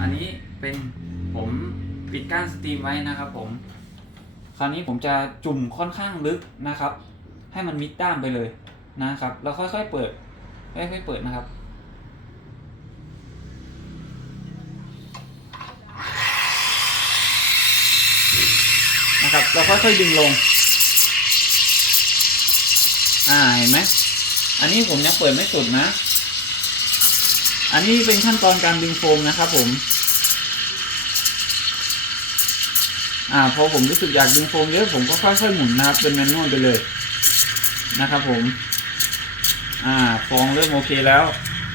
อันนี้เป็นผมปิดก้านสตรีมไว้นะครับผม คราวนี้ผมจะจุ่มค่อนข้างลึกนะครับ ให้มันมิดด้ามไปเลยนะครับ แล้วค่อยๆเปิด ค่อยๆเปิดนะครับนะครับเราค่อยๆดึงลง อ่าเห็นไหม อันนี้ผมยังเปิดไม่สุดนะ อันนี้เป็นขั้นตอนการดึงโฟมนะครับผม อ่าพอผมรู้สึกอยากดึงโฟมเยอะผมก็ค่อยๆหมุนนะครับเป็นแมนนวลไปเลยนะครับผม อ่าฟองเริ่มโอเคแล้ว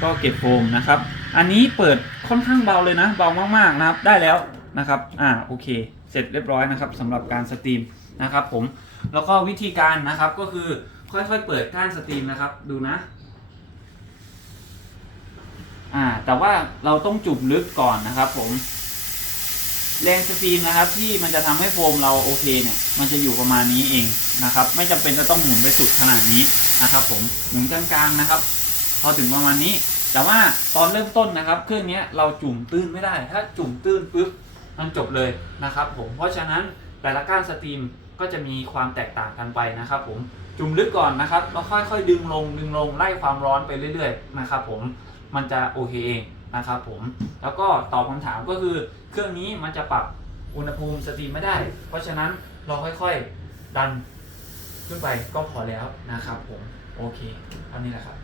ก็เก็บโฟมนะครับ อันนี้เปิดค่อนข้างเบาเลยนะ เบามากๆนะครับ ได้แล้วนะครับ อ่าโอเค เสร็จเรียบร้อยนะครับสำหรับการสตรีมนะครับ ผม แล้วก็วิธีการนะครับก็คือค่อยๆเปิดก้านสตรีมนะครับ ดูนะ อ่า แต่ว่าเราต้องจุ่มลึกก่อนนะครับผม แรงสตรีมนะครับ ที่มันจะทำให้โฟมเราโอเคเนี่ย มันจะอยู่ประมาณนี้เองนะครับ ไม่จำเป็นจะต้องหมุนไปสุดขนาดนี้นะครับ ผมหมุนกลางๆนะครับ พอถึงประมาณนี้ แต่ว่าตอนเริ่มต้นนะครับ เครื่องเนี้ยเราจุ่มตื้นไม่ได้ ถ้าจุ่มตื้นปุ๊บมันจบเลยนะครับ ผม เพราะฉะนั้นแต่ละก้านสตรีมก็จะมีความแตกต่างกันไปนะครับผมจุ่มลึกก่อนนะครับแล้วค่อยๆ ดึงลงดึงลงไล่ความร้อนไปเรื่อย ๆ นะครับผม มันจะโอเคเองนะครับผม แล้วก็ตอบคำถามก็คือเครื่องนี้มันจะปรับอุณหภูมิสตรีมไม่ได้ เพราะฉะนั้นเราค่อยๆดันขึ้นไปก็พอแล้วนะครับผม โอเคเท่านี้แหละครับ